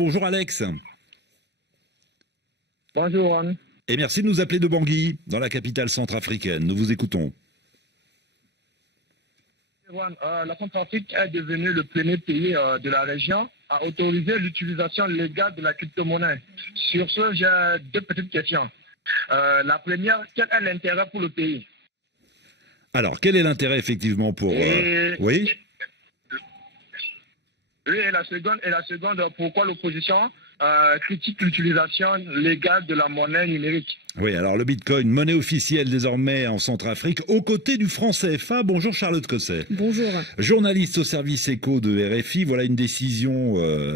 Bonjour Alex. Bonjour Juan. Et merci de nous appeler de Bangui, dans la capitale centrafricaine. Nous vous écoutons. Juan, la Centrafrique est devenue le premier pays de la région à autoriser l'utilisation légale de la crypto-monnaie. Sur ce, j'ai deux petites questions. La première, quel est l'intérêt pour le pays? Alors, quel est l'intérêt effectivement pour... Oui. Oui, et la seconde, pourquoi l'opposition critique l'utilisation légale de la monnaie numérique? Oui, alors le Bitcoin, monnaie officielle désormais en Centrafrique, aux côtés du franc CFA. Bonjour Charlotte Cosset. Bonjour. Journaliste au service éco de RFI, voilà une décision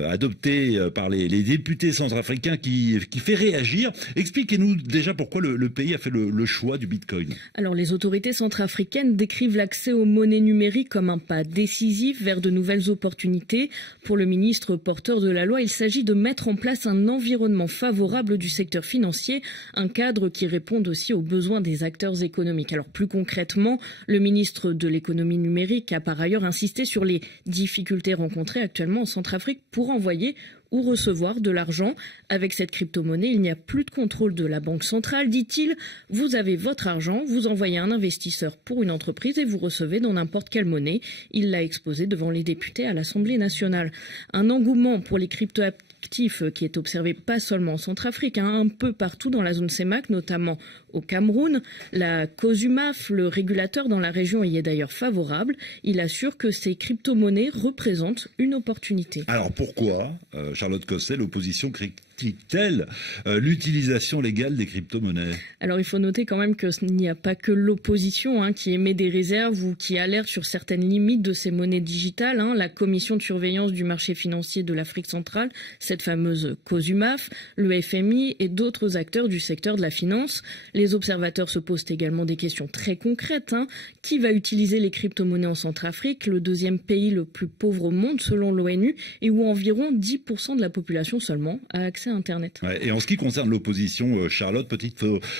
adoptée par les députés centrafricains qui fait réagir. Expliquez-nous déjà pourquoi le pays a fait le choix du Bitcoin. Alors les autorités centrafricaines décrivent l'accès aux monnaies numériques comme un pas décisif vers de nouvelles opportunités. Pour le ministre porteur de la loi, il s'agit de mettre en place un environnement favorable du secteur financier, un cadre qui répond aussi aux besoins des acteurs économiques. Alors plus concrètement, le ministre de l'économie numérique a par ailleurs insisté sur les difficultés rencontrées actuellement en Centrafrique pour envoyer ou recevoir de l'argent. Avec cette crypto-monnaie, il n'y a plus de contrôle de la banque centrale, dit-il. Vous avez votre argent, vous envoyez un investisseur pour une entreprise et vous recevez dans n'importe quelle monnaie. Il l'a exposé devant les députés à l'Assemblée nationale. Un engouement pour les crypto-actifs qui est observé pas seulement en Centrafrique, un peu partout dans la zone CEMAC, notamment au Cameroun. La COSUMAF, le régulateur dans la région, y est d'ailleurs favorable. Il assure que ces crypto-monnaies représentent une opportunité. Alors pourquoi Charlotte Cosset, l'opposition critique-t-elle l'utilisation légale des crypto-monnaies? Alors il faut noter quand même qu'il n'y a pas que l'opposition qui émet des réserves ou qui alerte sur certaines limites de ces monnaies digitales. La commission de surveillance du marché financier de l'Afrique centrale, cette fameuse COSUMAF, le FMI et d'autres acteurs du secteur de la finance. Les observateurs se posent également des questions très concrètes. Qui va utiliser les crypto-monnaies en Centrafrique, le deuxième pays le plus pauvre au monde selon l'ONU, et où environ 10% de la population seulement a accès à Internet. Ouais, et en ce qui concerne l'opposition, Charlotte,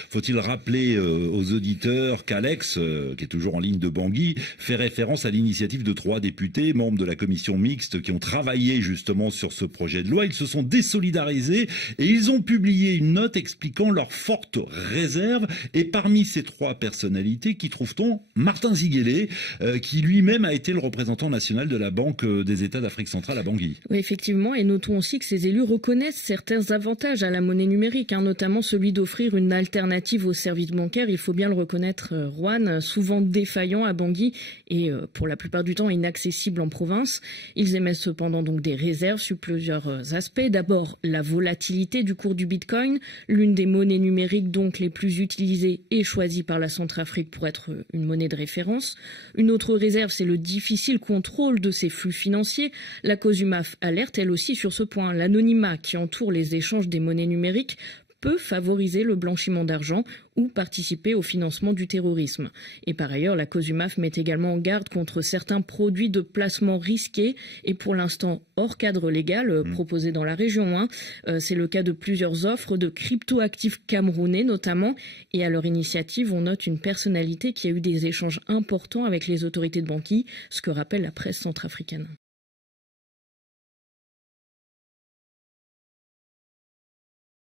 faut-il rappeler aux auditeurs qu'Alex, qui est toujours en ligne de Bangui, fait référence à l'initiative de 3 députés, membres de la commission mixte, qui ont travaillé justement sur ce projet de loi. Ils se sont désolidarisés et ils ont publié une note expliquant leur forte réserve. Et parmi ces 3 personnalités, qui trouve-t-on? Martin Ziguélé, qui lui-même a été le représentant national de la Banque des États d'Afrique centrale à Bangui. Oui, effectivement, et notons aussi que ces élus reconnaissent certains avantages à la monnaie numérique, notamment celui d'offrir une alternative aux services bancaires. Il faut bien le reconnaître, Juan, souvent défaillant à Bangui et pour la plupart du temps inaccessible en province. Ils émettent cependant donc des réserves sur plusieurs aspects. D'abord, la volatilité du cours du Bitcoin, l'une des monnaies numériques donc les plus utilisées et choisies par la Centrafrique pour être une monnaie de référence. Une autre réserve, c'est le difficile contrôle de ces flux financiers. La COSUMAF alerte elle aussi sur ce point. L'anonymat qui entoure les échanges des monnaies numériques peut favoriser le blanchiment d'argent ou participer au financement du terrorisme. Et par ailleurs, la COSUMAF met également en garde contre certains produits de placement risqués et pour l'instant hors cadre légal proposés dans la région. C'est le cas de plusieurs offres de crypto-actifs camerounais notamment. Et à leur initiative, on note une personnalité qui a eu des échanges importants avec les autorités de Bangui, ce que rappelle la presse centrafricaine.